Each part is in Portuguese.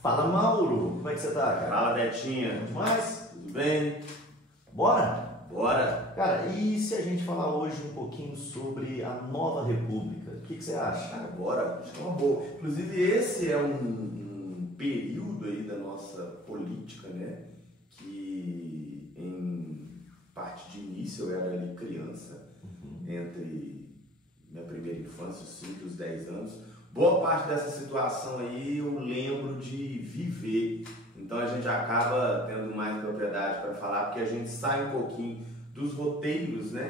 Fala, Mauro! Como é que você tá, cara? Fala, Betinha. Mas, Tudo bem? bora? Bora? Cara, e se a gente falar hoje um pouquinho sobre a nova república? O que você acha? Cara, bora. Acho que é uma boa. Inclusive, esse é um período aí da nossa política, né? Que em parte de início eu era ali criança, entre minha primeira infância, os 5 e os 10 anos. Boa parte dessa situação aí eu lembro de viver. Então a gente acaba tendo mais propriedade para falar, porque a gente sai um pouquinho dos roteiros, né?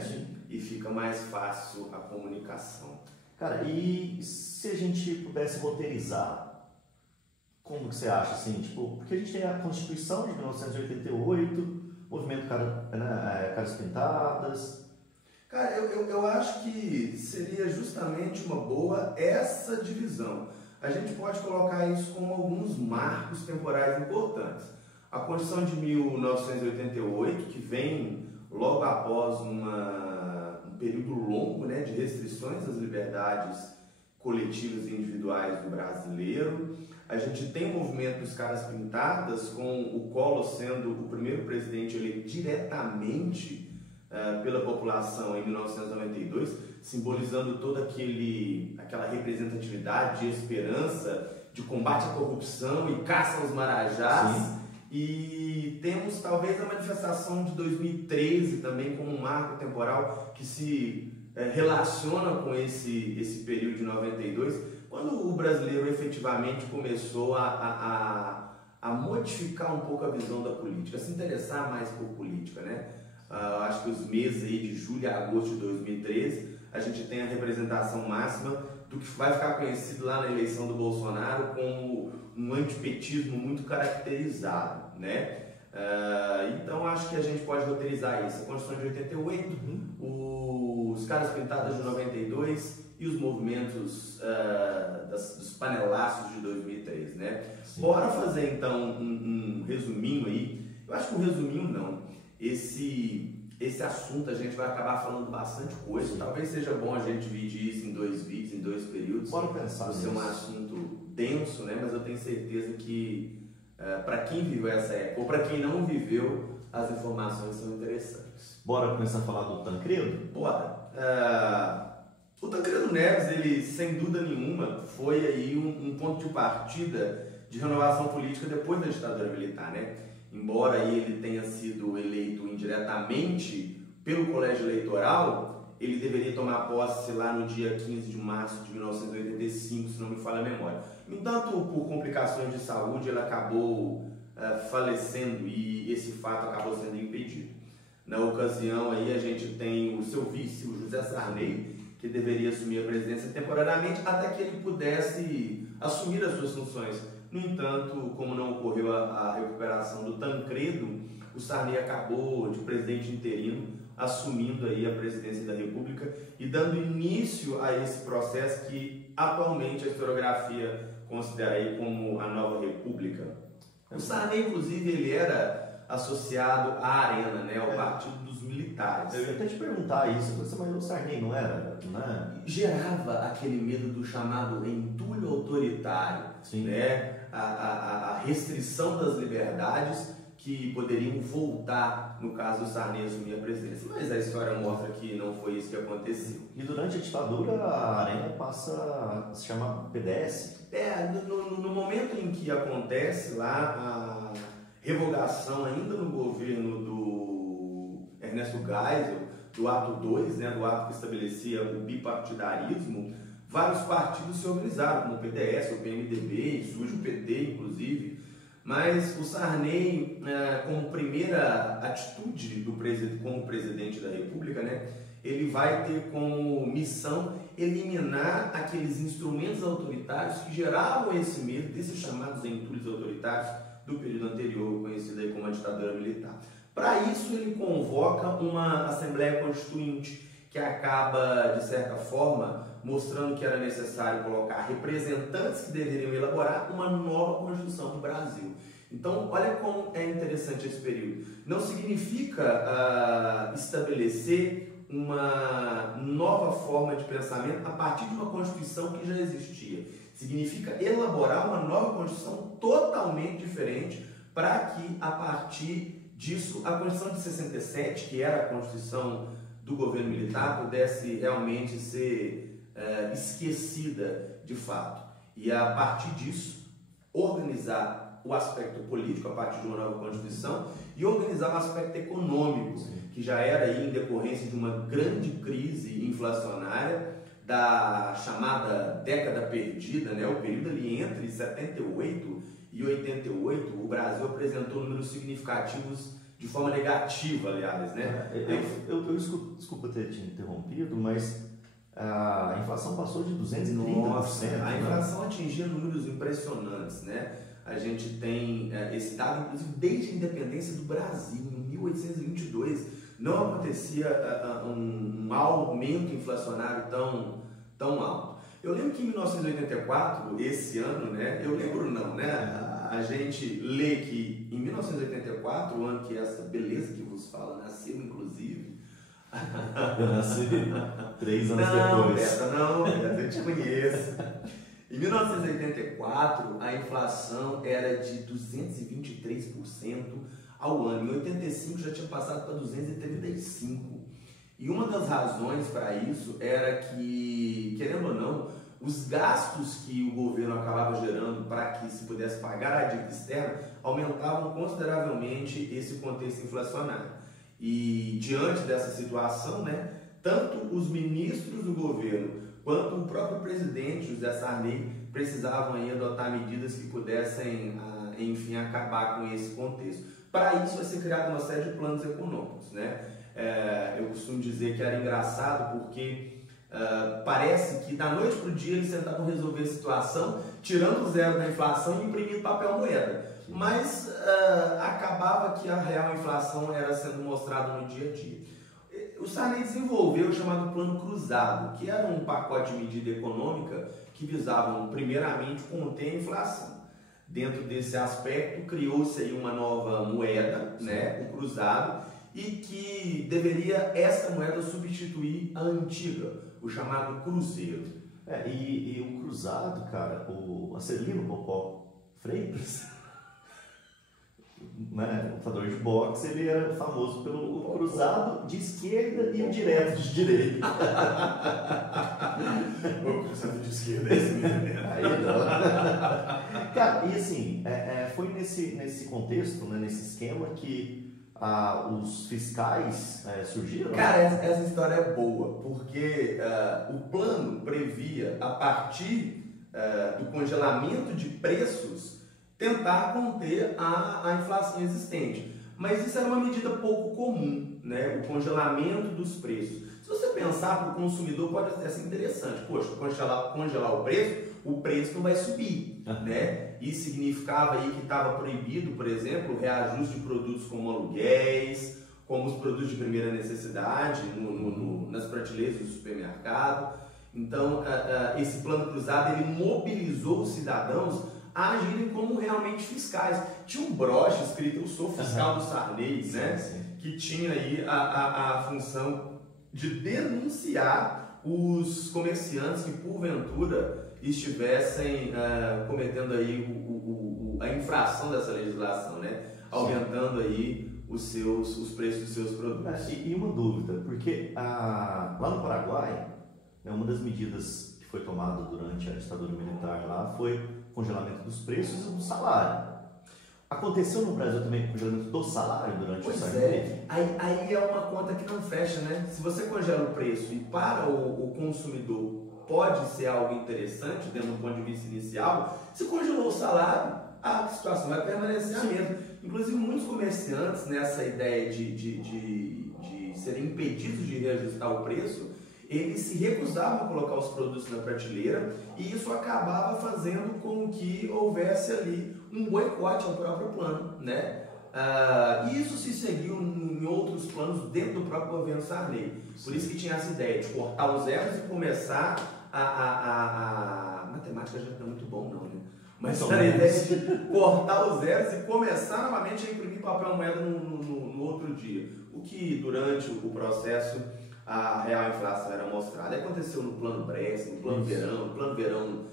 E fica mais fácil a comunicação. Cara, e se a gente pudesse roteirizar, como que você acha, assim? Tipo, porque a gente tem a Constituição de 1988, Movimento Caras Pintadas. Cara, eu acho que seria justamente uma boa essa divisão. A gente pode colocar isso como alguns marcos temporais importantes. A Constituição de 1988, que vem logo após um período longo, né, de restrições às liberdades coletivas e individuais do brasileiro. A gente tem o movimento dos Caras Pintadas, com o Collor sendo o primeiro presidente eleito diretamente pela população em 1992, simbolizando toda aquela representatividade de esperança, de combate à corrupção e caça aos marajás. Sim. E temos talvez a manifestação de 2013 também como um marco temporal que se relaciona com esse período de 92, quando o brasileiro efetivamente começou a modificar um pouco a visão da política, a se interessar mais por política, né? Acho que os meses aí de julho a agosto de 2013, a gente tem a representação máxima do que vai ficar conhecido lá na eleição do Bolsonaro como um antipetismo muito caracterizado, né? Então acho que a gente pode roteirizar isso: a Constituição de 88, os Caras Pintadas de 92 e os movimentos dos panelaços de 2003, né? Sim. Bora fazer então um resuminho aí. Eu acho que um resuminho não. Esse assunto a gente vai acabar falando bastante coisa. Talvez seja bom a gente dividir isso em 2 vídeos, em 2 períodos. Bora pensar nisso. Ser um assunto denso, né? Mas eu tenho certeza que para quem viveu essa época ou para quem não viveu, as informações são interessantes. Bora começar a falar do Tancredo? Bora! O Tancredo Neves, ele sem dúvida nenhuma foi aí um ponto de partida de renovação política depois da ditadura militar, né? Embora ele tenha sido eleito indiretamente pelo colégio eleitoral, ele deveria tomar posse lá no dia 15 de março de 1985, se não me falha a memória. No entanto, por complicações de saúde, ele acabou falecendo e esse fato acabou sendo impedido. Na ocasião, aí, a gente tem o seu vice, o José Sarney, que deveria assumir a presidência temporariamente até que ele pudesse assumir as suas funções. No entanto, como não ocorreu a recuperação do Tancredo, o Sarney acabou de presidente interino, assumindo aí a presidência da República e dando início a esse processo que atualmente a historiografia considera aí como a nova República. O Sarney, inclusive, ele era associado à Arena, né, ao Partido dos Militares. Eu ia até te perguntar isso, mas o Sarney não era, né? Gerava aquele medo do chamado entulho autoritário, né? A restrição das liberdades que poderiam voltar, no caso do Sarney assumir a presidência. Mas a história mostra que não foi isso que aconteceu. E durante a ditadura, a Arena passa a se chamar PDS? No momento em que acontece lá a revogação ainda no governo do Ernesto Geisel, do ato 2, né, do ato que estabelecia o bipartidarismo, vários partidos se organizaram, como o PDS, o PMDB, surge o PT, inclusive. Mas o Sarney, como primeira atitude como presidente da República, né, ele vai ter como missão eliminar aqueles instrumentos autoritários que geravam esse medo, desses chamados entulhos autoritários do período anterior, conhecido aí como a ditadura militar. Para isso, ele convoca uma Assembleia Constituinte, que acaba, de certa forma, mostrando que era necessário colocar representantes que deveriam elaborar uma nova Constituição do Brasil. Então, olha como é interessante esse período. Não significa estabelecer uma nova forma de pensamento a partir de uma Constituição que já existia. Significa elaborar uma nova Constituição totalmente totalmente diferente para que, a partir disso, a Constituição de 67, que era a Constituição do governo militar, pudesse realmente ser esquecida de fato. E, a partir disso, organizar o aspecto político a partir de uma nova Constituição e organizar o aspecto econômico, que já era aí em decorrência de uma grande crise inflacionária, da chamada década perdida, né? O período ali entre 78 e 88, o Brasil apresentou números significativos de forma negativa, aliás, né? Desculpa ter te interrompido, mas a inflação passou de 230%. Nossa, a inflação atingia números impressionantes, né? A gente tem esse dado, inclusive, desde a independência do Brasil, em 1822, não acontecia um aumento inflacionário tão alto. Eu lembro que em 1984, esse ano, né? Eu lembro não, né? A gente lê que em 1984, o ano que essa beleza que vos fala nasceu, inclusive. Eu nasci 3 anos depois. Não, eu te conheço. Em 1984, a inflação era de 223% ao ano. Em 85 já tinha passado para 235%. E uma das razões para isso era que, querendo ou não, os gastos que o governo acabava gerando para que se pudesse pagar a dívida externa aumentavam consideravelmente esse contexto inflacionário. E diante dessa situação, né, tanto os ministros do governo quanto o próprio presidente José Sarney precisavam aí adotar medidas que pudessem, enfim, acabar com esse contexto. Para isso vai ser criada uma série de planos econômicos, né? Eu costumo dizer que era engraçado porque parece que da noite para o dia eles tentavam resolver a situação tirando o zero da inflação e imprimindo papel moeda. Mas acabava que a real inflação era sendo mostrada no dia a dia. O Sarney desenvolveu o chamado Plano Cruzado, que era um pacote de medida econômica que visavam, primeiramente, conter a inflação. Dentro desse aspecto, criou-se aí uma nova moeda, né, o cruzado, e que deveria essa moeda substituir a antiga, o chamado cruzeiro. E o cruzado, cara, o Acelino Popó Freitas, né, lutador de boxe, ele era famoso pelo cruzado de esquerda e o direto de direita. O cruzado de esquerda é esse mesmo. Aí não. Cara, e assim, foi nesse contexto, né, nesse esquema que os fiscais surgiram? Cara, essa história é boa, porque o plano previa, a partir do congelamento de preços, tentar conter a inflação existente. Mas isso era uma medida pouco comum, né? O congelamento dos preços. Se você pensar para o consumidor, pode até ser interessante. Poxa, congelar o preço não vai subir, né? Isso significava aí que estava proibido, por exemplo, o reajuste de produtos como aluguéis, como os produtos de primeira necessidade nas prateleiras do supermercado. Então, esse plano cruzado, ele mobilizou os cidadãos a agirem como realmente fiscais. Tinha um broche escrito "Eu sou fiscal do Sarney", né? Sim. Que tinha aí a função de denunciar os comerciantes que porventura estivessem cometendo aí a infração dessa legislação, né? Aumentando aí os preços dos seus produtos. E uma dúvida, porque lá no Paraguai, né, uma das medidas que foi tomada durante a ditadura militar lá foi o congelamento dos preços e do salário. Aconteceu no Brasil também o congelamento do salário durante o Sarney? Aí é uma conta que não fecha, né? Se você congela o preço e para o consumidor pode ser algo interessante dentro do ponto de vista inicial, se congelou o salário, a situação vai permanecer a mesma. Inclusive, muitos comerciantes, nessa ideia de serem impedidos de reajustar o preço, eles se recusavam a colocar os produtos na prateleira e isso acabava fazendo com que houvesse ali um boicote ao próprio plano, né? E isso se seguiu em outros planos dentro do próprio governo Sarney. Por isso que tinha essa ideia de cortar os zeros e começar a matemática já não é muito bom não, né? Mas a ideia de cortar os zeros e começar novamente a imprimir papel moeda no outro dia. O que durante o processo a real inflação era mostrada. Aconteceu no Plano Brest, no Plano Verão, no Plano Verão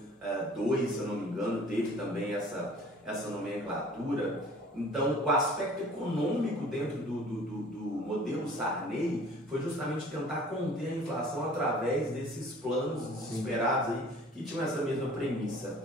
2, se eu não me engano, teve também essa essa nomenclatura. Então, o aspecto econômico dentro do modelo Sarney foi justamente tentar conter a inflação através desses planos desesperados aí, que tinham essa mesma premissa,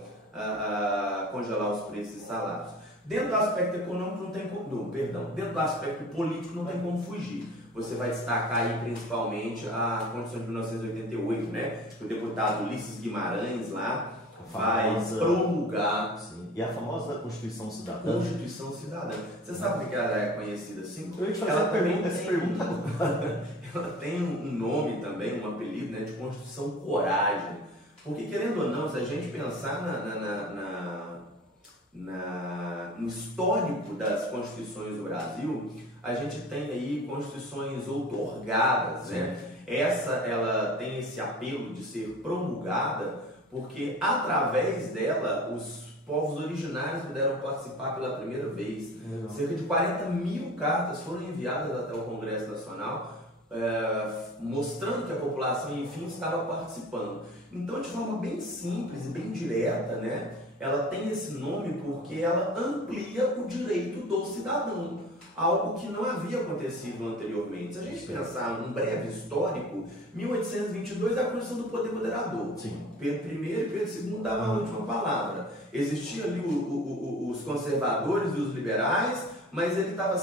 congelar os preços e salários. Dentro do aspecto econômico não tem como, dentro do aspecto político não tem como fugir. Você vai destacar aí principalmente a Constituição de 1988, né? O deputado Ulisses Guimarães lá vai promulgar. Sim. E a famosa Constituição Cidadã. Constituição Cidadã. Você sabe por que ela é conhecida assim? Eu ia te fazer essa pergunta agora. Ela tem um nome também, um apelido, né, de Constituição Coragem. Porque, querendo ou não, se a gente pensar no histórico das constituições do Brasil, a gente tem aí constituições outorgadas, né? Essa, ela tem esse apelo de ser promulgada porque através dela os povos originários puderam participar pela primeira vez. Cerca de 40 mil cartas foram enviadas até o Congresso Nacional, mostrando que a população, enfim, estava participando. Então, de forma bem simples e bem direta, né, ela tem esse nome porque ela amplia o direito do cidadão, algo que não havia acontecido anteriormente. Se a gente pensar num breve histórico, 1822 é a Constituição do Poder Moderador. Sim. Pedro I e Pedro II davam a última palavra. Existiam ali os conservadores e os liberais, mas eles estavam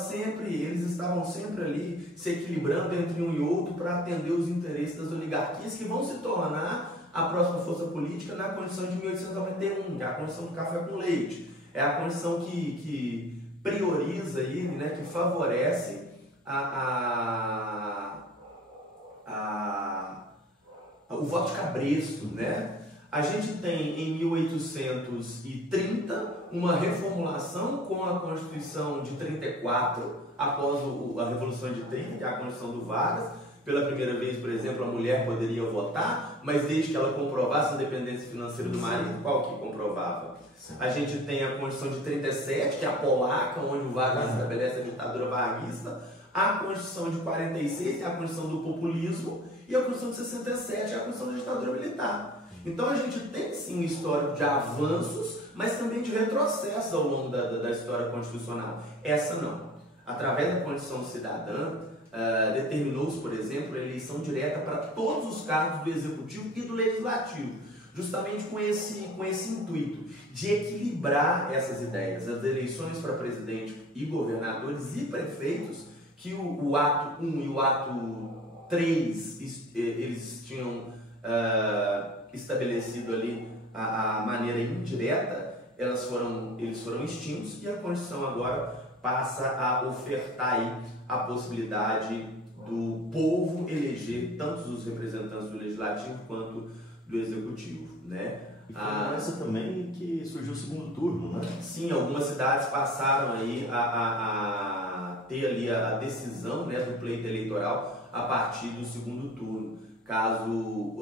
sempre ali se equilibrando entre um e outro para atender os interesses das oligarquias que vão se tornar a próxima força política na Constituição de 1891, que é a Constituição do Café com Leite. É a Constituição que prioriza aí, né, que favorece o voto de cabresto, né? A gente tem em 1830 uma reformulação com a Constituição de 34, após a Revolução de 30, que é a Constituição do Vargas. Pela primeira vez, por exemplo, a mulher poderia votar, mas desde que ela comprovasse a independência financeira do marido. Qual que comprovava? A gente tem a Constituição de 37, que é a polaca, onde o Vargas estabelece a ditadura varguista. A Constituição de 46, que é a Constituição do populismo. E a Constituição de 67, que é a Constituição da ditadura militar. Então a gente tem sim um histórico de avanços, mas também de retrocessos ao longo da história constitucional. Essa não. Através da Constituição Cidadã, determinou-se, por exemplo, a eleição direta para todos os cargos do Executivo e do Legislativo, justamente com esse intuito de equilibrar essas ideias. As eleições para presidente e governadores e prefeitos, que o ato 1 e o ato 3, eles tinham estabelecido ali a maneira indireta, eles foram extintos, e a Constituição agora passa a ofertar aí a possibilidade do povo eleger tanto os representantes do Legislativo quanto do Executivo, né? E foi essa também que surgiu o segundo turno, né? Sim, algumas cidades passaram aí a ter ali a decisão, né, do pleito eleitoral a partir do segundo turno, caso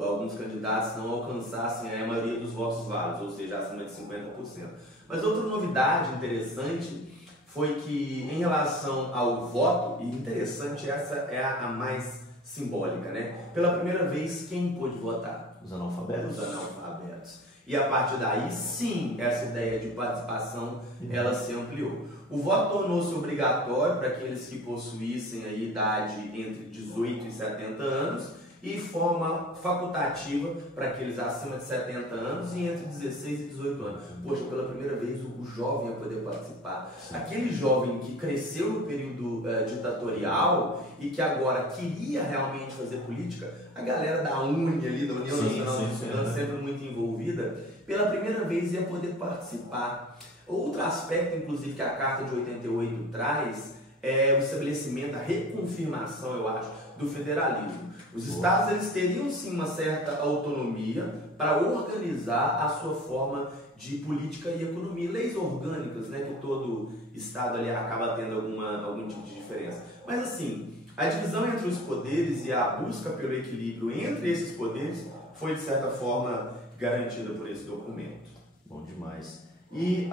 alguns candidatos não alcançassem a maioria dos votos válidos, ou seja, acima de 50%. Mas outra novidade interessante foi que, em relação ao voto, e interessante, essa é a mais simbólica, né? Pela primeira vez, quem pôde votar? Os analfabetos. Os analfabetos. E a partir daí, sim, essa ideia de participação, ela se ampliou. O voto tornou-se obrigatório para aqueles que possuíssem a idade entre 18 e 70 anos, e forma facultativa para aqueles acima de 70 anos e entre 16 e 18 anos. Poxa, pela primeira vez o jovem ia poder participar. Aquele jovem que cresceu no período ditatorial e que agora queria realmente fazer política, a galera da UNE ali, da União Nacional dos Estudantes, sempre muito envolvida, pela primeira vez ia poder participar. Outro aspecto, inclusive, que a Carta de 88 traz é o estabelecimento, a reconfirmação, eu acho, do federalismo. Os estados, eles teriam sim uma certa autonomia para organizar a sua forma de política e economia, leis orgânicas, né, que todo estado ali acaba tendo algum tipo de diferença. Mas assim, a divisão entre os poderes e a busca pelo equilíbrio entre esses poderes foi de certa forma garantida por esse documento. Bom demais. E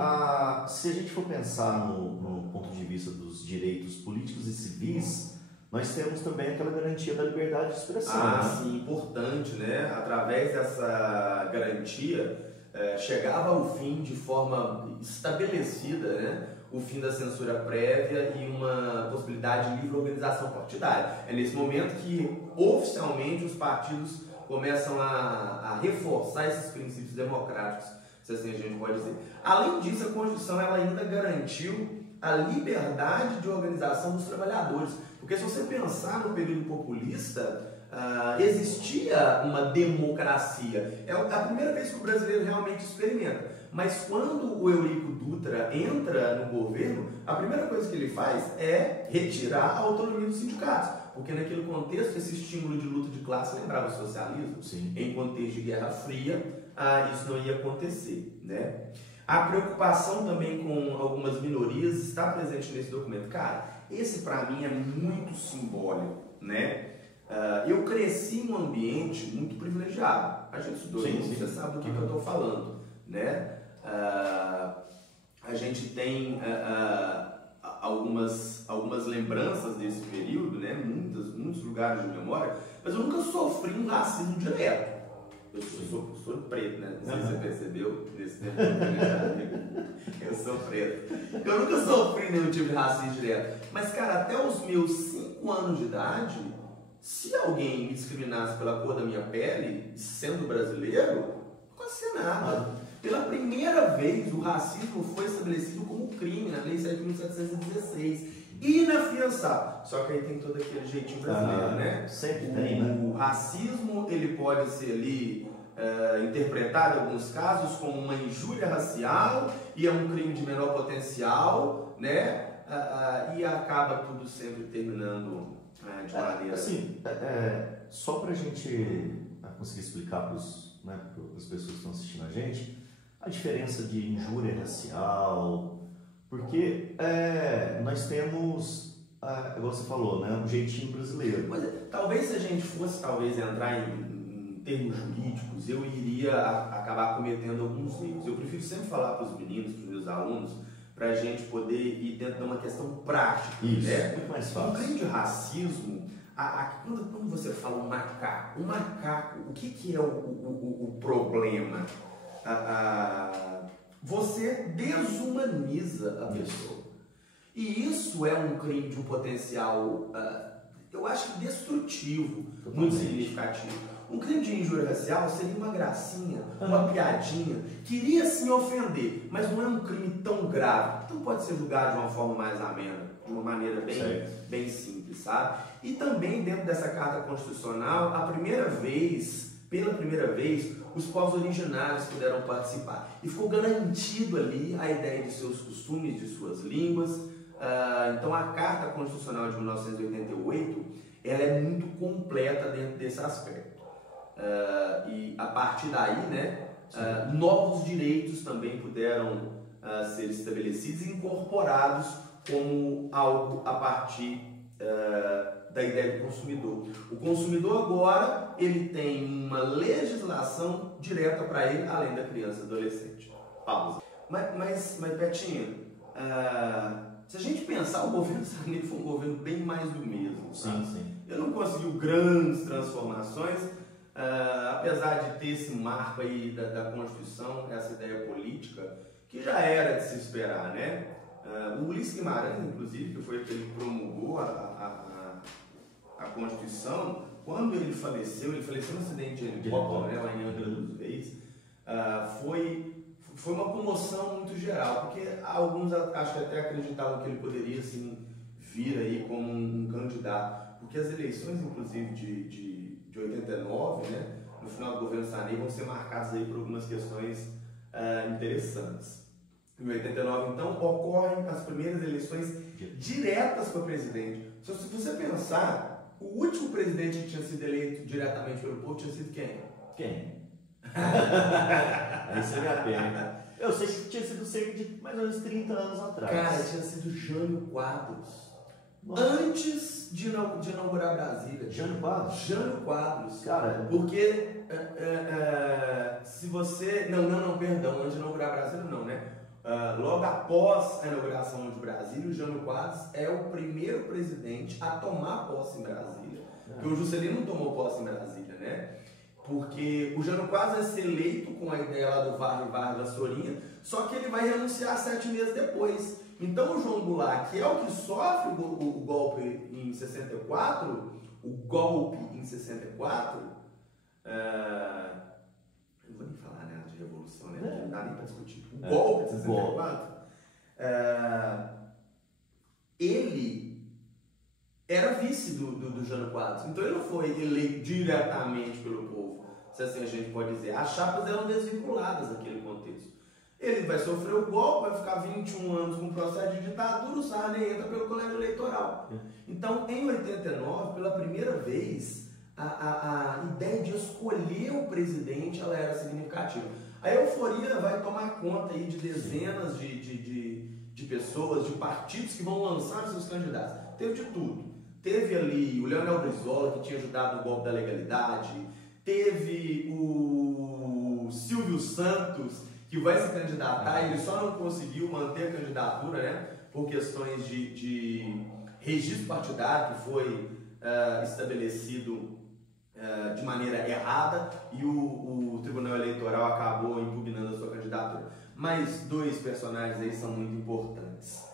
se a gente for pensar no ponto de vista dos direitos políticos e civis, nós temos também aquela garantia da liberdade de expressão. Sim, importante, né? Através dessa garantia, chegava ao fim de forma estabelecida, né, o fim da censura prévia e uma possibilidade de livre organização partidária. É nesse momento que, oficialmente, os partidos começam a reforçar esses princípios democráticos, se assim a gente pode dizer. Além disso, a Constituição ela ainda garantiu a liberdade de organização dos trabalhadores. Porque se você pensar no período populista, existia uma democracia. É a primeira vez que o brasileiro realmente experimenta. Mas quando o Eurico Dutra entra no governo, a primeira coisa que ele faz é retirar a autonomia dos sindicatos. Porque naquele contexto, esse estímulo de luta de classe lembrava o socialismo. Sim. Em contexto de Guerra Fria, isso não ia acontecer, né? A preocupação também com algumas minorias está presente nesse documento. Cara, esse para mim é muito simbólico, né? Eu cresci em um ambiente muito privilegiado. A gente estudou isso, você sabe do que eu estou falando, né? A gente tem algumas lembranças desse período, né? Muitos lugares de memória, mas eu nunca sofri um racismo direto. Eu sou preto, né? Não sei se você percebeu nesse tempo. Eu sou preto. Eu nunca sofri nenhum tipo de racismo direto. Mas, cara, até os meus 5 anos de idade, se alguém me discriminasse pela cor da minha pele, sendo brasileiro, não acontecia nada. Pela primeira vez, o racismo foi estabelecido como crime na Lei 7.716. Inafiançável. Só que aí tem todo aquele jeitinho brasileiro, né? Sempre tem, né? O racismo, ele pode ser ali interpretado em alguns casos como uma injúria racial e é um crime de menor potencial, né? E acaba tudo sempre terminando de maneira... Assim, só para a gente conseguir explicar para as pessoas que estão assistindo a gente a diferença de injúria racial, porque nós temos, igual você falou, né, um jeitinho brasileiro. Mas talvez se a gente fosse entrar em termos jurídicos, eu iria acabar cometendo alguns erros. Eu prefiro sempre falar para os meninos, para os meus alunos, para a gente poder ir dentro de uma questão prática. Isso, né? muito mais fácil. Um crime de racismo, quando você fala um macaco, o que é o problema? Você desumaniza a pessoa. E isso é um crime de um potencial, eu acho que destrutivo, muito significativo. Um crime de injúria racial seria uma gracinha, uma piadinha, que iria sim ofender, mas não é um crime tão grave. Então pode ser julgado de uma forma mais amena, de uma maneira bem simples, sabe? E também dentro dessa Carta Constitucional, pela primeira vez, os povos originários puderam participar. E ficou garantido ali a ideia de seus costumes, de suas línguas. Então a Carta Constitucional de 1988, ela é muito completa dentro desse aspecto. E a partir daí, né, novos direitos também puderam ser estabelecidos e incorporados como algo a partir da ideia do consumidor. O consumidor agora ele tem uma legislação direta para ele, além da criança e adolescente. Pausa. Mas Petinho, se a gente pensar, o governo Sarney foi um governo bem mais do mesmo. Sim. Ele não conseguiu grandes transformações, apesar de ter esse marco aí da Constituição, essa ideia política, que já era de se esperar, né? O Ulisses Guimarães, inclusive, que foi aquele que promulgou a Constituição, quando ele faleceu no acidente de helicóptero, né, lá em Angra dos Reis, foi uma comoção muito geral, porque alguns acho que até acreditavam que ele poderia assim, vir aí como um candidato, porque as eleições, inclusive, de 89, né, no final do governo Sarney, vão ser marcadas aí por algumas questões interessantes. Em 89, então, ocorrem as primeiras eleições diretas para presidente. Se você pensar, o último presidente que tinha sido eleito diretamente pelo povo tinha sido quem? Aí você me apena. Eu sei que tinha sido cerca de mais ou menos 30 anos atrás. Cara, tinha sido Jânio Quadros. Nossa. Antes de inaugurar Brasília. Jânio Quadros? Jânio Quadros. Cara, porque se você... Não, perdão, antes de inaugurar Brasília não, né? Logo após a inauguração de Brasília, o Jânio Quadros é o primeiro presidente a tomar posse em Brasília. Porque o Juscelino não tomou posse em Brasília, né? Porque o Jânio Quadros vai ser eleito com a ideia lá do Varre da Sorinha, só que ele vai renunciar 7 meses depois. Então o João Goulart, que é o que sofre o golpe em 64, não vou nem falar, né, de revolução, né? Não dá nem para discutir. O golpe de 64, ele era vice do Jânio Quadros. Então ele não foi eleito diretamente pelo povo, se assim a gente pode dizer. As chapas eram desvinculadas daquele contexto. Ele vai sofrer o golpe, vai ficar 21 anos com processo de ditadura, o Sarney entra pelo colégio eleitoral. Então, em 89, pela primeira vez, a ideia de escolher o presidente ela era significativa. A euforia vai tomar conta aí de dezenas de pessoas, de partidos que vão lançar seus candidatos. Teve de tudo. Teve ali o Leonel Brizola, que tinha ajudado no golpe da legalidade. Teve o Silvio Santos, que vai se candidatar. Ele só não conseguiu manter a candidatura, né, por questões de registro partidário, que foi estabelecido de maneira errada, e o Tribunal Eleitoral acabou impugnando a sua candidatura. Mas 2 personagens aí são muito importantes.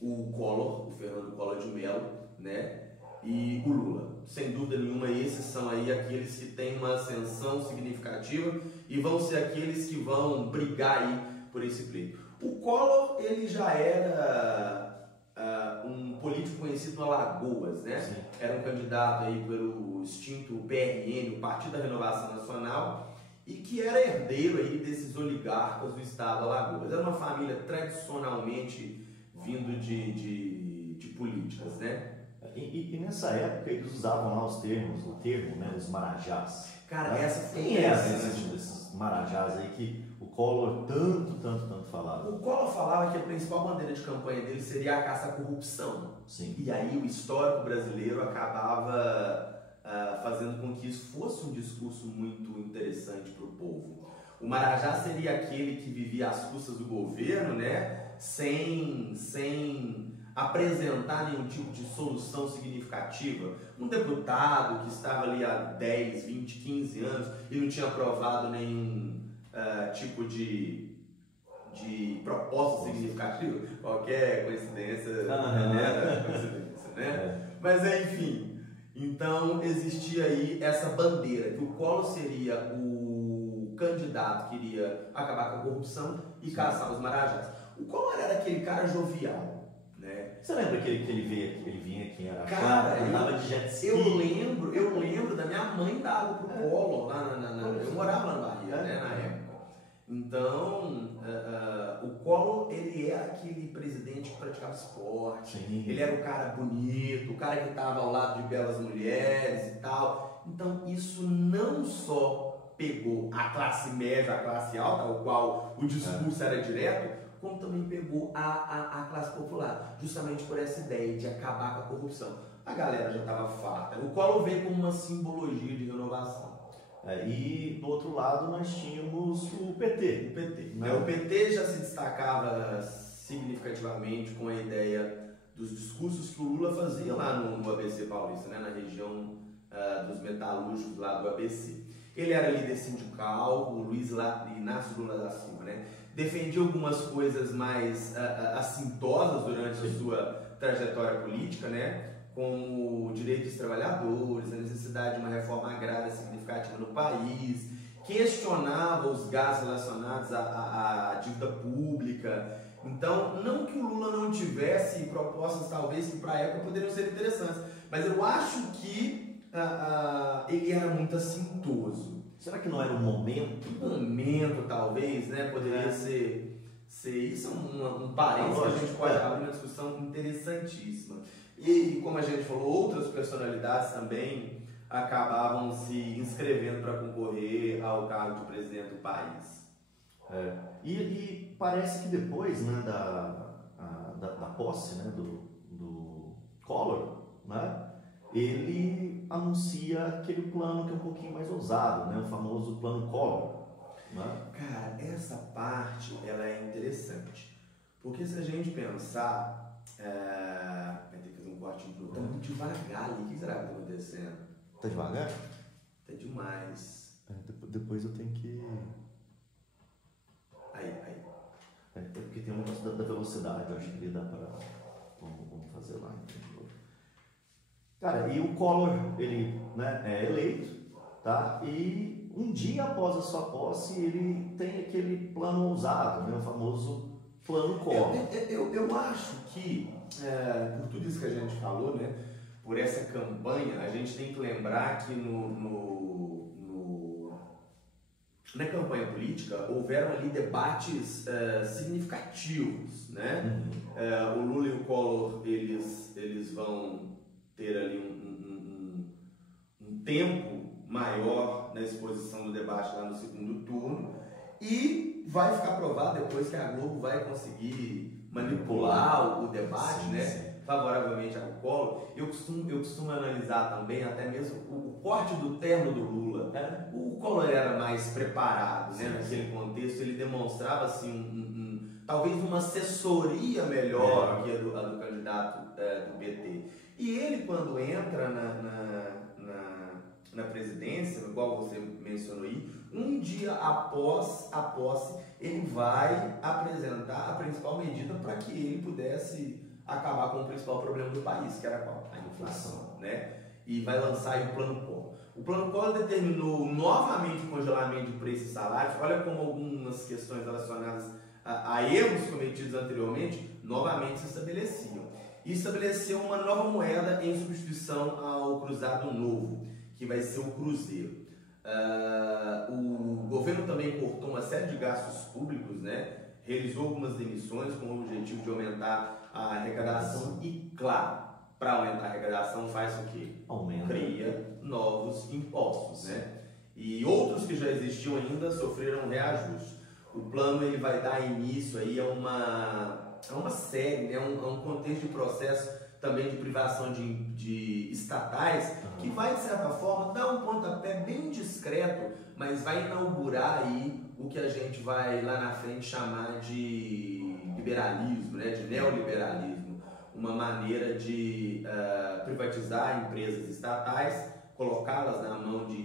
O Collor, o Fernando Collor de Mello, né? E o Lula. Sem dúvida nenhuma, esses são aí aqueles que têm uma ascensão significativa e vão ser aqueles que vão brigar aí por esse pleito. O Collor, ele já era um político conhecido no Alagoas, né? Sim. Era um candidato aí pelo extinto PRN, o Partido da Renovação Nacional, e que era herdeiro aí desses oligarcas do estado do Alagoas. Era uma família tradicionalmente vindo de políticas, né? E nessa época eles usavam lá o termo, né, os marajás. Cara, né? essa foi quem era desses marajás aí que o Collor tanto falava? O Collor falava que a principal bandeira de campanha dele seria a caça à corrupção. Sim. E aí o histórico brasileiro acabava fazendo com que isso fosse um discurso muito interessante para o povo. O marajá seria aquele que vivia às custas do governo, né, sem apresentar nenhum tipo de solução significativa. Um deputado que estava ali há 10, 20, 15 anos e não tinha aprovado nenhum tipo de proposta significativa, qualquer coincidência era coincidência, né? Mas enfim, então existia aí essa bandeira, que o Collor seria o candidato que iria acabar com a corrupção e caçar os marajás. O Collor era aquele cara jovial. Você lembra que ele vinha aqui em Araxá? Cara, andava de jet ski? Eu lembro da minha mãe dar água pro Collor lá eu morava lá na Bahia, né, na época. Então, o Collor, ele era aquele presidente que praticava esporte. Sim. Ele era o cara bonito, o cara que estava ao lado de belas mulheres e tal. Então, isso não só pegou a classe média, a classe alta, ao qual o discurso era direto, como também pegou a classe popular, justamente por essa ideia de acabar com a corrupção. A galera já estava farta. O Collor veio como uma simbologia de renovação. E do outro lado nós tínhamos o PT. O PT já se destacava significativamente com a ideia dos discursos que o Lula fazia lá no ABC Paulista, né, na região dos metalúrgicos lá do ABC. Ele era líder sindical, o Luiz Inácio Lula da Silva, né? Defendia algumas coisas mais assintosas durante a sua trajetória política, né? Como o direito dos trabalhadores, a necessidade de uma reforma agrária significativa no país, questionava os gastos relacionados à dívida pública. Então, não que o Lula não tivesse propostas, talvez, que para a época poderiam ser interessantes, mas eu acho que ele era muito assintoso. Será que não era um momento? Um momento, talvez, né? Poderia ser isso, um parênteses que a gente pode abrir uma discussão interessantíssima. E, como a gente falou, outras personalidades também acabavam se inscrevendo para concorrer ao cargo de presidente do país. E parece que depois, né, da posse, né, do Collor, né, ele anuncia aquele plano que é um pouquinho mais ousado, né, o famoso plano Collor. Né? Cara, essa parte ela é interessante, porque se a gente pensar, vai ter que fazer um corte tá muito devagar ali, o que será que está acontecendo? Tá devagar? Tá demais. Depois eu tenho que... Aí. É porque tem um negócio da velocidade, eu acho que ele dá para... Vamos fazer lá, entendeu? Cara, e o Collor, ele, né, é eleito, tá? E um dia após a sua posse, ele tem aquele plano ousado, né? O famoso plano Collor. Eu acho que, por tudo isso que a gente falou, né? Por essa campanha, a gente tem que lembrar que na campanha política houveram ali debates significativos, né? O Lula e o Collor, eles vão ter ali um tempo maior na exposição do debate lá no segundo turno e vai ficar provado depois que a Globo vai conseguir manipular o debate, sim, né? Sim. Favoravelmente ao Collor. Eu costumo analisar também até mesmo o corte do terno do Lula. O Collor era mais preparado, né? Naquele contexto, ele demonstrava assim, talvez uma assessoria melhor que a do candidato do PT. E ele, quando entra na presidência, igual você mencionou aí, um dia após a posse, ele vai apresentar a principal medida para que ele pudesse acabar com o principal problema do país, que era qual? A inflação, né? E vai lançar aí o Plano Collor. O Plano Collor determinou novamente o congelamento de preços e salários. Olha como algumas questões relacionadas a erros cometidos anteriormente, novamente se estabeleciam. E estabeleceu uma nova moeda em substituição ao cruzado novo, que vai ser o cruzeiro. O governo também cortou uma série de gastos públicos, né? Realizou algumas demissões com o objetivo de aumentar a arrecadação e, claro, para aumentar a arrecadação faz o quê? Cria novos impostos, né? E outros que já existiam ainda sofreram reajuste. O plano ele vai dar início aí a uma série, né? um contexto de processo também de privação de estatais, que vai, de certa forma, dar um pontapé bem discreto, mas vai inaugurar aí o que a gente vai lá na frente chamar de liberalismo, né? De neoliberalismo, uma maneira de privatizar empresas estatais, colocá-las na mão de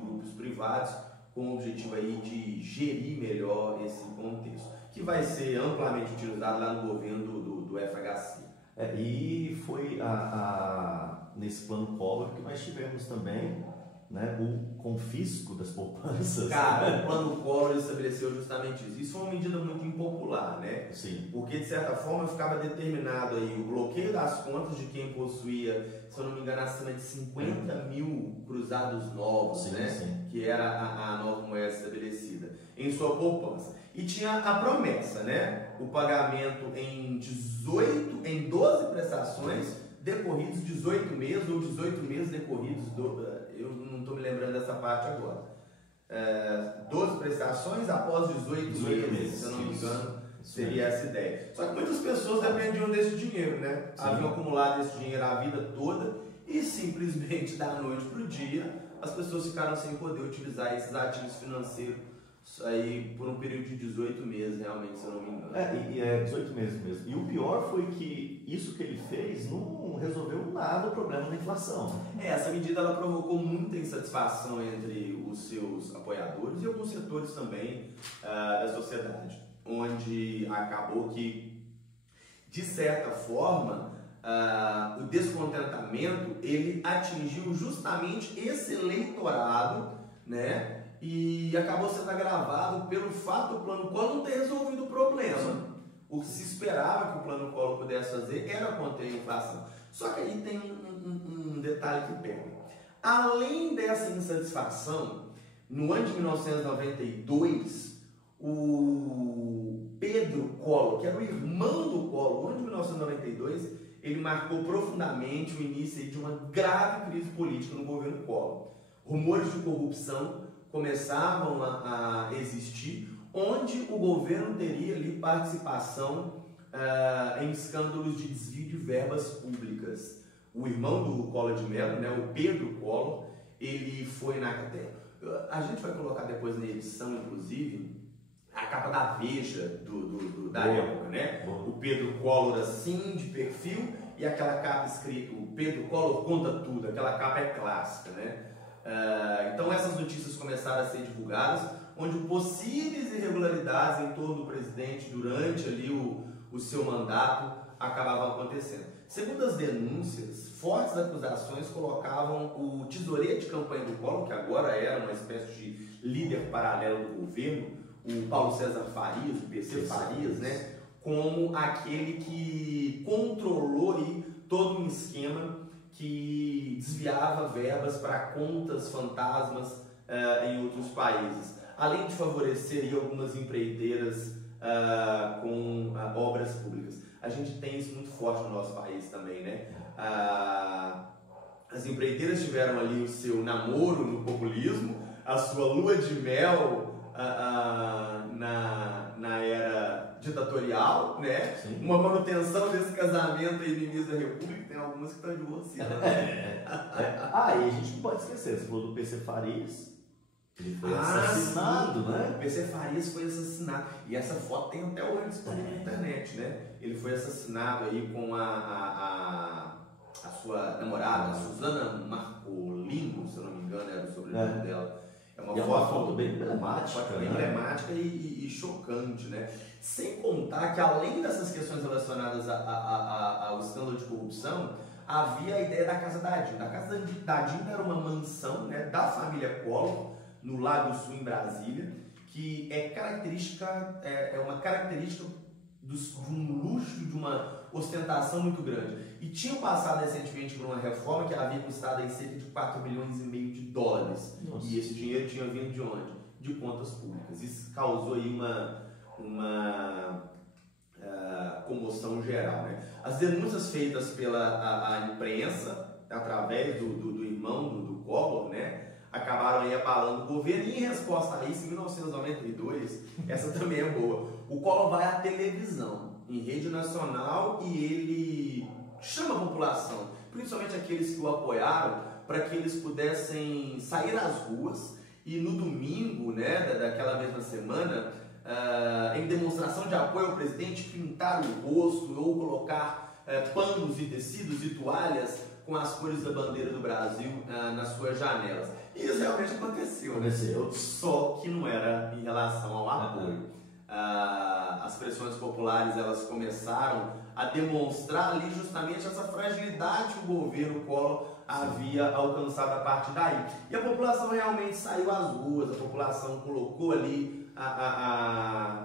grupos privados, com o objetivo aí de gerir melhor esse contexto, que vai ser amplamente utilizado lá no governo do FHC. E foi nesse plano Collor que nós tivemos também, né, o confisco das poupanças. Cara, o plano Collor estabeleceu justamente isso. Isso foi uma medida muito impopular, né? Sim. Porque, de certa forma, ficava determinado aí o bloqueio das contas de quem possuía, se eu não me engano, acima de 50 mil cruzados novos, sim, né? Sim. Que era a nova moeda estabelecida, em sua poupança. E tinha a promessa, né? O pagamento em 12 prestações decorridos 18 meses ou 18 meses decorridos, eu não estou me lembrando dessa parte agora. 12 prestações após 18 meses, se eu não me engano, seria essa ideia. Só que muitas pessoas dependiam desse dinheiro, né? Sim. Haviam acumulado esse dinheiro a vida toda e simplesmente da noite para o dia as pessoas ficaram sem poder utilizar esses ativos financeiros aí por um período de 18 meses, realmente, se eu não me engano. 18 meses mesmo. E o pior foi que isso que ele fez não resolveu nada o problema da inflação. Essa medida ela provocou muita insatisfação entre os seus apoiadores e alguns setores também da sociedade, onde acabou que, de certa forma, o descontentamento ele atingiu justamente esse eleitorado, né? E acabou sendo agravado pelo fato do Plano Collor não ter resolvido o problema. O que se esperava que o Plano Collor pudesse fazer era conter a inflação. Só que aí tem um detalhe que pega. Além dessa insatisfação, no ano de 1992, o Pedro Collor, que era o irmão do Collor, no ano de 1992, ele marcou profundamente o início de uma grave crise política no governo Collor. Rumores de corrupção começavam a existir, onde o governo teria ali participação em escândalos de desvio de verbas públicas. O irmão do Collor de Mello, né, o Pedro Collor, ele foi a gente vai colocar depois na edição, inclusive, a capa da Veja da época, né? O Pedro Collor assim, de perfil, e aquela capa escrita, o Pedro Collor conta tudo, aquela capa é clássica, né? Então essas notícias começaram a ser divulgadas, onde possíveis irregularidades em torno do presidente durante ali o seu mandato acabavam acontecendo. Segundo as denúncias, fortes acusações colocavam o tesoureiro de campanha do Collor, que agora era uma espécie de líder paralelo do governo, o Paulo César Farias, o PC Farias, né, como aquele que controlou aí todo um esquema que desviava verbas para contas fantasmas em outros países, além de favorecer aí algumas empreiteiras com obras públicas. A gente tem isso muito forte no nosso país também, né? As empreiteiras tiveram ali o seu namoro no populismo, a sua lua de mel na era ditatorial, né? Sim. Uma manutenção desse casamento aí no início da República, tem algumas que estão divorciando. E a gente não pode esquecer, você falou do PC Farias. Ele foi assassinado, sim, né? O PC Farias foi assassinado. E essa foto tem até hoje disponível na internet, né? Ele foi assassinado aí com a sua namorada, Suzana Marcolino, se eu não me engano, era o sobrenome dela. É uma foto bem emblemática, emblemática e chocante, né? Sem contar que, além dessas questões relacionadas ao escândalo de corrupção, havia a ideia da Casa da Dinda. A Casa da Dinda era uma mansão, né, da família Collor, no Lago Sul, em Brasília, que é uma característica de um luxo, de uma ostentação muito grande. E tinham passado recentemente por uma reforma que havia custado em cerca de 4,5 milhões de dólares. Nossa. E esse dinheiro tinha vindo de onde? De contas públicas. Isso causou aí uma comoção geral, né? As denúncias feitas pela imprensa, através do irmão do Collor, né, acabaram aí abalando o governo. E em resposta a isso, em 1992, essa também é boa, o Collor vai à televisão, em rede nacional, e ele chama a população, principalmente aqueles que o apoiaram, para que eles pudessem sair às ruas e no domingo, né, daquela mesma semana, em demonstração de apoio ao presidente, pintar o rosto ou colocar panos e tecidos e toalhas com as cores da bandeira do Brasil nas suas janelas. E isso realmente aconteceu, né? Só que não era em relação ao apoio. As pressões populares, elas começaram a demonstrar ali justamente essa fragilidade que o governo Collor havia alcançado a partir daí. E a população realmente saiu às ruas, a população colocou ali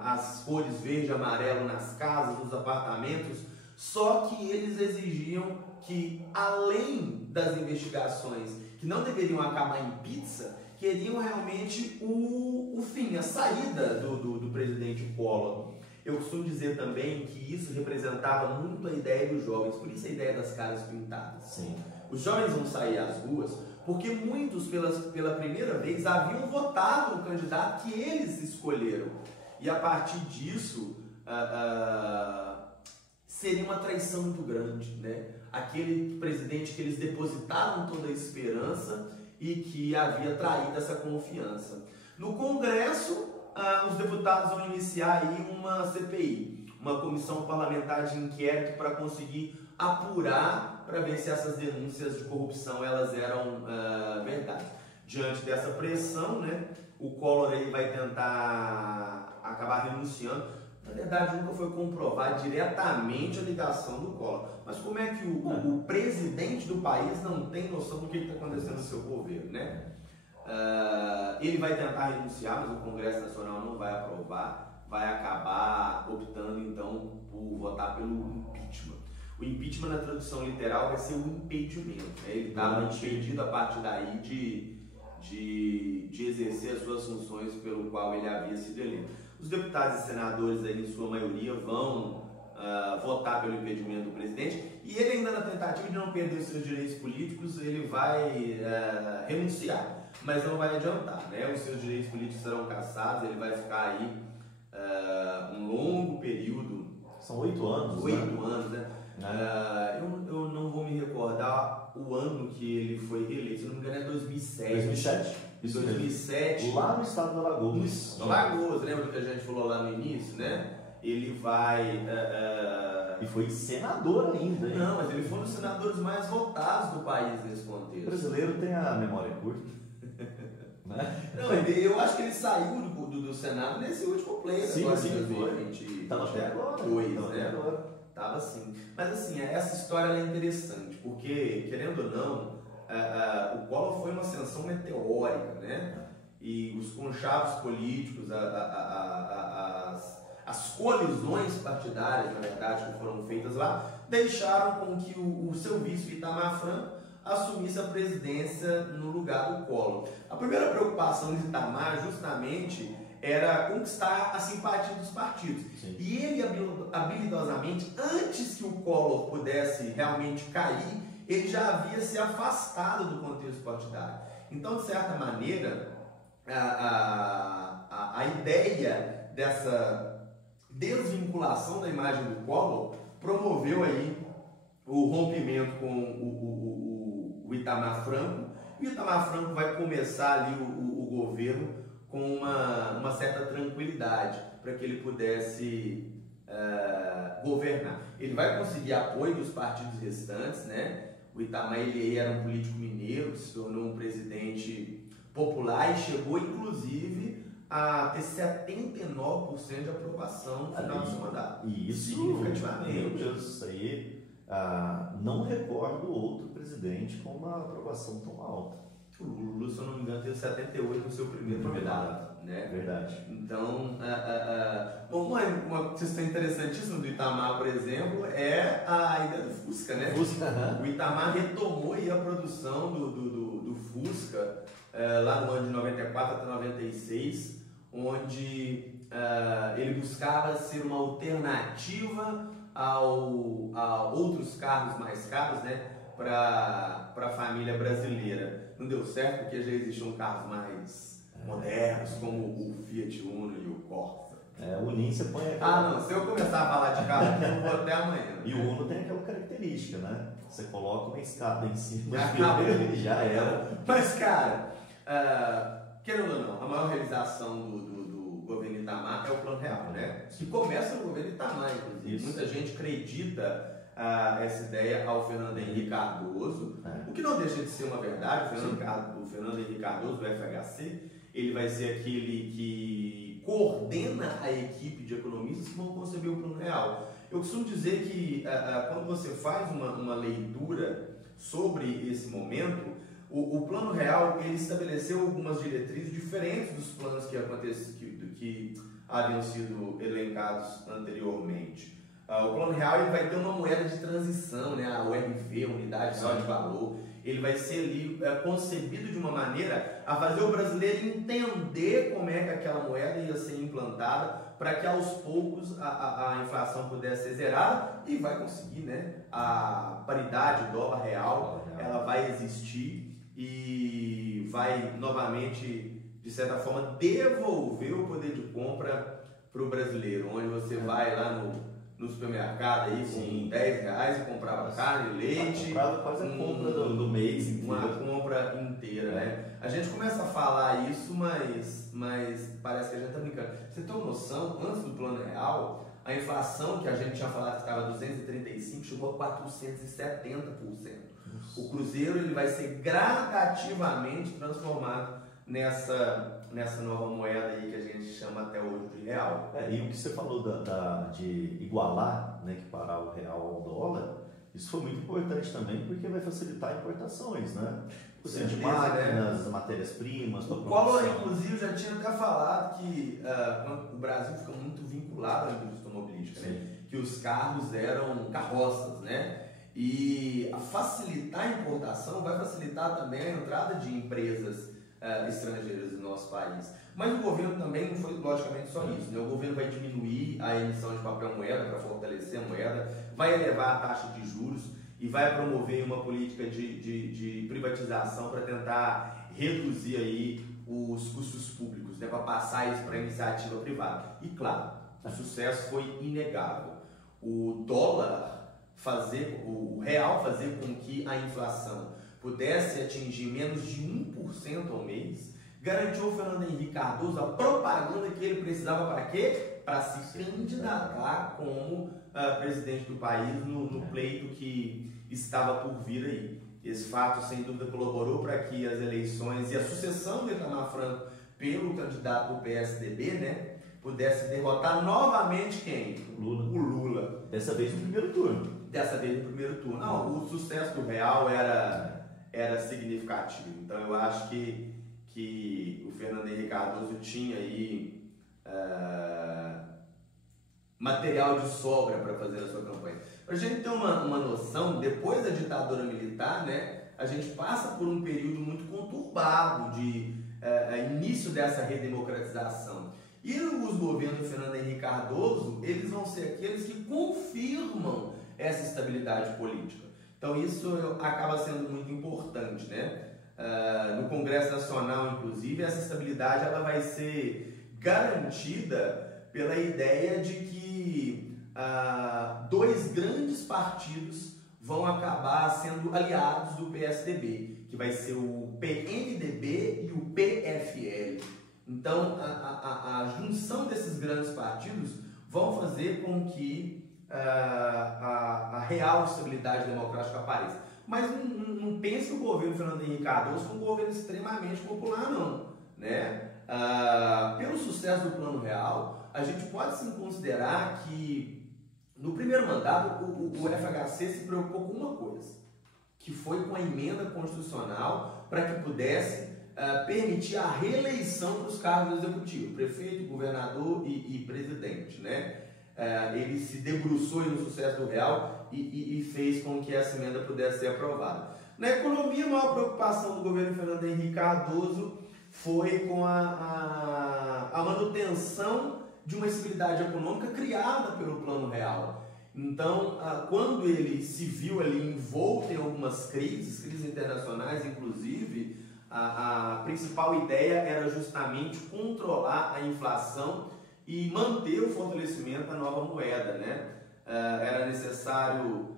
as cores verde e amarelo nas casas, nos apartamentos, só que eles exigiam que, além das investigações que não deveriam acabar em pizza, queriam realmente o fim, a saída do presidente Collor. Eu costumo dizer também que isso representava muito a ideia dos jovens, por isso a ideia das caras pintadas. Sim. Os jovens vão sair às ruas porque muitos, pela primeira vez, haviam votado no candidato que eles escolheram. E a partir disso, seria uma traição muito grande, né? Aquele presidente que eles depositaram toda a esperança e que havia traído essa confiança. No Congresso, os deputados vão iniciar aí uma CPI, uma comissão parlamentar de inquérito, para conseguir apurar, para ver se essas denúncias de corrupção elas eram verdade. Diante dessa pressão, né, o Collor aí vai tentar acabar renunciando. Na verdade, nunca foi comprovado diretamente a ligação do Collor. Mas como é que o presidente do país não tem noção do que está acontecendo no seu governo, né? Ele vai tentar renunciar, mas o Congresso Nacional não vai aprovar, vai acabar optando então por votar pelo impeachment. O impeachment, na tradução literal, vai ser o impedimento, né? Ele estava impedido a partir daí de exercer as suas funções pelo qual ele havia sido eleito. Os deputados e senadores, aí, em sua maioria, vão votar pelo impedimento do presidente, e ele, ainda na tentativa de não perder os seus direitos políticos, ele vai renunciar, mas não vai adiantar, né? Os seus direitos políticos serão cassados, ele vai ficar aí um longo período. São 8 anos. 8 anos, né? Eu não vou me recordar o ano que ele foi reeleito, se não me engano é 2007. 2007. Isso 2007. Lá no estado do Alagoas. No Alagoas, lembra do que a gente falou lá no início, né? Ele vai... E foi senador ainda, hein? Não, mas ele foi um dos senadores mais votados do país nesse contexto. O brasileiro tem a memória curta. Né? Não, eu acho que ele saiu do Senado nesse último pleito. Sim, agora, sim, de foi. 2022, Estava até agora. né? Tava assim. Mas assim, essa história ela é interessante, porque, querendo ou não, o Collor foi uma ascensão meteórica, né? E os conchavos políticos, as colisões partidárias, na verdade, que foram feitas lá, deixaram com que o seu vice, Itamar Franco, assumisse a presidência no lugar do Collor. A primeira preocupação de Itamar, justamente, era conquistar a simpatia dos partidos. Sim. E ele, habilidosamente, antes que o Collor pudesse realmente cair, ele já havia se afastado do contexto partidário. Então, de certa maneira, a ideia dessa desvinculação da imagem do Collor promoveu aí o rompimento com o Itamar Franco. E o Itamar Franco vai começar ali o governo com uma certa tranquilidade para que ele pudesse governar. Ele vai conseguir apoio dos partidos restantes, né? O Itamar ele era um político mineiro que se tornou um presidente popular e chegou inclusive a ter 79% de aprovação no final do seu mandato. Isso, significativamente. Meu Deus, isso aí, não recordo outro presidente com uma aprovação tão alta. O Lula, se eu não me engano, teve 78 no seu primeiro mandato, né? Verdade. Então, uma questão interessantíssima do Itamar, por exemplo, é a ideia do Fusca, né? O Itamar retomou aí a produção do Fusca lá no ano de 94 até 96, onde ele buscava ser uma alternativa a outros carros mais caros, né? Para a família brasileira. Não deu certo porque já existiam carros mais modernos, como o Fiat Uno e o Corsa. O Uninho você põe não, se eu começar a falar de carro, eu vou até amanhã. E o Uno tem aquela característica, né? Você coloca uma escada em cima e já era. Mas, cara, querendo ou não, a maior realização do governo Itamar é o Plano Real, né? Que começa no governo Itamar, inclusive. Isso. Muita gente acredita essa ideia ao Fernando Henrique Cardoso, o que não deixa de ser uma verdade. O Fernando Henrique Cardoso, do FHC, ele vai ser aquele que coordena a equipe de economistas que vão conceber o Plano Real. Eu costumo dizer que quando você faz uma leitura sobre esse momento, o Plano Real ele estabeleceu algumas diretrizes diferentes dos planos que haviam sido elencados anteriormente. O Plano Real ele vai ter uma moeda de transição, né? A URV, Unidade Real de Valor. Ele vai ser ali concebido de uma maneira a fazer o brasileiro entender como é que aquela moeda ia ser implantada para que aos poucos a inflação pudesse ser zerada e vai conseguir, né? A paridade dólar-real ela vai existir e vai novamente, de certa forma, devolver o poder de compra para o brasileiro, onde você vai lá no supermercado aí com R$10 e comprava carne, leite. Comprava quase a compra do mês inteiro. Uma compra inteira, né? A gente começa a falar isso, mas parece que a gente está brincando. Você tem uma noção, antes do Plano Real, a inflação que a gente tinha falado que estava 235 chegou a 470%. O Cruzeiro ele vai ser gradativamente transformado nessa nova moeda aí que a gente chama até hoje de real. E o que você falou de igualar, né, equiparar o real ao dólar, isso foi muito importante também porque vai facilitar importações, né? Você de máquinas, né? Matérias-primas. O Collor, inclusive, já tinha até falado que o Brasil fica muito vinculado à indústria automobilística, né? Que os carros eram carroças, né? E facilitar a importação vai facilitar também a entrada de empresas estrangeiras no nosso país. Mas o governo também não foi logicamente só isso, né? O governo vai diminuir a emissão de papel moeda para fortalecer a moeda, vai elevar a taxa de juros e vai promover uma política de privatização para tentar reduzir aí os custos públicos, né? Para passar isso para a iniciativa privada. E claro, o sucesso foi inegável. O real fazer com que a inflação pudesse atingir menos de 1% ao mês, garantiu ao Fernando Henrique Cardoso a propaganda que ele precisava para quê? Para se candidatar como presidente do país no pleito que estava por vir aí. Esse fato, sem dúvida, colaborou para que as eleições e a sucessão de Itamar Franco pelo candidato do PSDB, né, pudesse derrotar novamente quem? Lula. O Lula. Dessa vez no primeiro turno. Dessa vez no primeiro turno. Não, o sucesso do Real era significativo. Então eu acho que o Fernando Henrique Cardoso tinha aí material de sobra para fazer a sua campanha. Para a gente ter uma noção, depois da ditadura militar, né, a gente passa por um período muito conturbado de início dessa redemocratização. E os governos do Fernando Henrique Cardoso, eles vão ser aqueles que confirmam essa estabilidade política. Então isso acaba sendo muito importante, né? No Congresso Nacional, inclusive, essa estabilidade ela vai ser garantida pela ideia de que dois grandes partidos vão acabar sendo aliados do PSDB, que vai ser o PMDB e o PFL. Então, a junção desses grandes partidos vão fazer com que a real estabilidade democrática apareça. Mas não pense que o governo Fernando Henrique Cardoso foi um governo extremamente popular, não. Né? Pelo sucesso do Plano Real, a gente pode sim considerar que no primeiro mandato o FHC se preocupou com uma coisa, que foi com a emenda constitucional para que pudesse permitir a reeleição dos cargos do executivo, prefeito, governador e presidente, né? Ele se debruçou no sucesso do Real e fez com que essa emenda pudesse ser aprovada. Na economia, a maior preocupação do governo Fernando Henrique Cardoso foi com a manutenção de uma estabilidade econômica criada pelo Plano Real. Então, quando ele se viu ali envolto em algumas crises internacionais, inclusive, a principal ideia era justamente controlar a inflação e manter o fortalecimento da nova moeda, né? Era necessário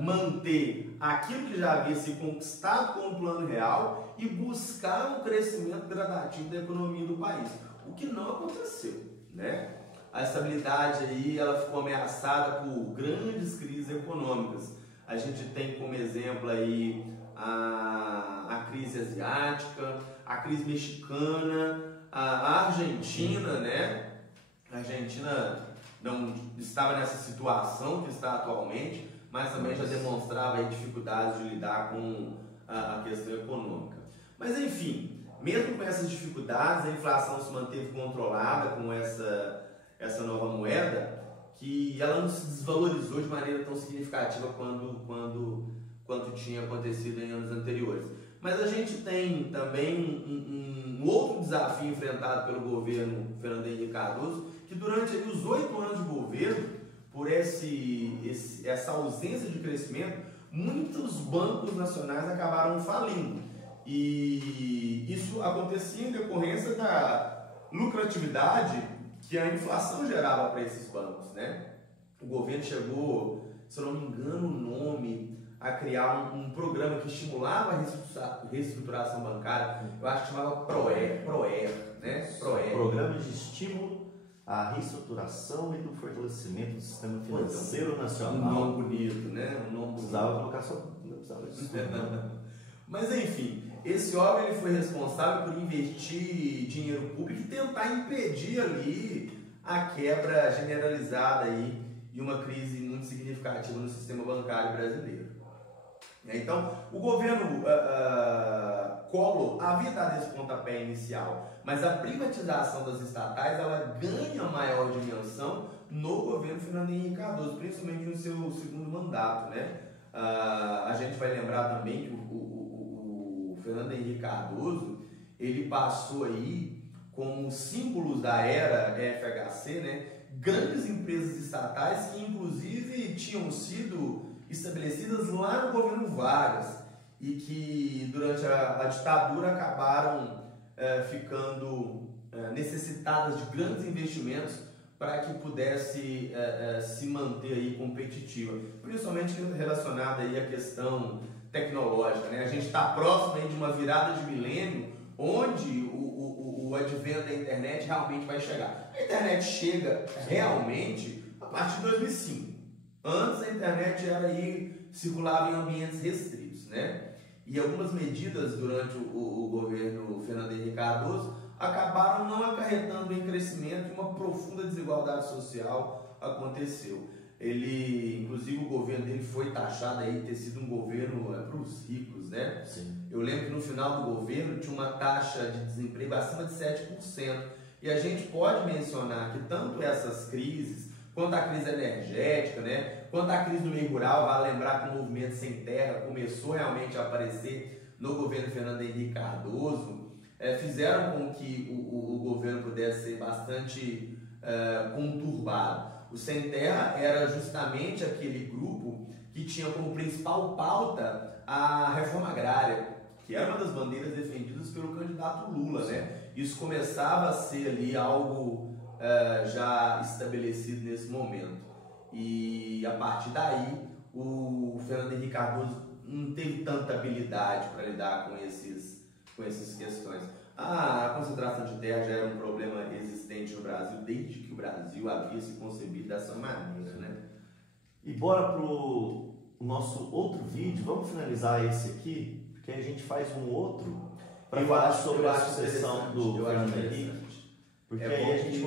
manter aquilo que já havia se conquistado com o Plano Real e buscar um crescimento gradativo da economia do país, o que não aconteceu, né? A estabilidade aí, ela ficou ameaçada por grandes crises econômicas. A gente tem como exemplo aí a crise asiática, a crise mexicana, a Argentina, né? A Argentina não estava nessa situação que está atualmente, mas também já demonstrava aí dificuldades de lidar com a questão econômica. Mas enfim, mesmo com essas dificuldades, a inflação se manteve controlada com essa nova moeda, que ela não se desvalorizou de maneira tão significativa quanto tinha acontecido em anos anteriores. Mas a gente tem também um outro desafio enfrentado pelo governo Fernando Henrique Cardoso, que durante os 8 anos de governo, por essa ausência de crescimento, muitos bancos nacionais acabaram falindo. E isso acontecia em decorrência da lucratividade que a inflação gerava para esses bancos, né? O governo chegou, se eu não me engano o nome, a criar um programa que estimulava a reestruturação bancária, eu acho que chamava PROER, né? PROER. Programa de estímulo à reestruturação e do fortalecimento do sistema financeiro nacional. Um nome bonito, né? Um nome precisava colocar só... Não precisava disso. Mas enfim, esse homem ele foi responsável por investir dinheiro público e tentar impedir ali a quebra generalizada aí e uma crise muito significativa no sistema bancário brasileiro. Então, o governo Collor havia dado esse pontapé inicial, mas a privatização das estatais ela ganha maior dimensão no governo Fernando Henrique Cardoso, principalmente no seu segundo mandato, né? A gente vai lembrar também que o Fernando Henrique Cardoso ele passou aí como símbolos da era FHC, né? Grandes empresas estatais que inclusive tinham sido estabelecidas lá no governo Vargas e que durante a ditadura acabaram ficando necessitadas de grandes investimentos para que pudesse se manter aí competitiva, principalmente relacionada aí à questão tecnológica, né? A gente está próximo aí de uma virada de milênio onde o advento da internet realmente vai chegar. A internet chega realmente a partir de 2005. Antes a internet circulava em ambientes restritos, né? E algumas medidas durante o governo Fernando Henrique Cardoso acabaram não acarretando em crescimento e uma profunda desigualdade social aconteceu. Inclusive o governo dele foi taxado aí de ter sido um governo para os ricos, né? Sim. Eu lembro que no final do governo tinha uma taxa de desemprego acima de 7%. E a gente pode mencionar que tanto essas crises, quanto a crise energética, né? Quanto a crise do meio rural, vale lembrar que o movimento sem terra começou realmente a aparecer no governo Fernando Henrique Cardoso, fizeram com que o governo pudesse ser bastante conturbado. O Sem Terra era justamente aquele grupo que tinha como principal pauta a reforma agrária, que era uma das bandeiras defendidas pelo candidato Lula, né? Isso começava a ser ali algo já estabelecido nesse momento. E a partir daí, o Fernando Henrique Cardoso não teve tanta habilidade para lidar com essas questões. A concentração de terra já era um problema existente no Brasil desde que o Brasil havia se concebido dessa maneira, né? E bora pro nosso outro vídeo, vamos finalizar esse aqui, porque a gente faz um outro para falar sobre a sucessão do Fernando Henrique, porque aí a gente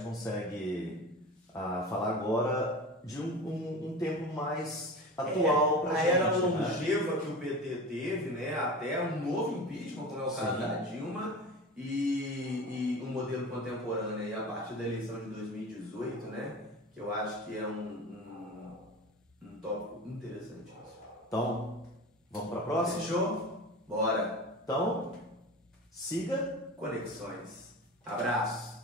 consegue falar agora de um tempo mais atual para a gente. A era longeva que o PT teve, né, até um novo impeachment, como é o caso da Dilma, e um modelo contemporâneo aí, a partir da eleição de 2018, né, que eu acho que é um tópico interessante. Então, vamos para a próxima? Fechou? Bora! Então, siga Conexões. Abraço!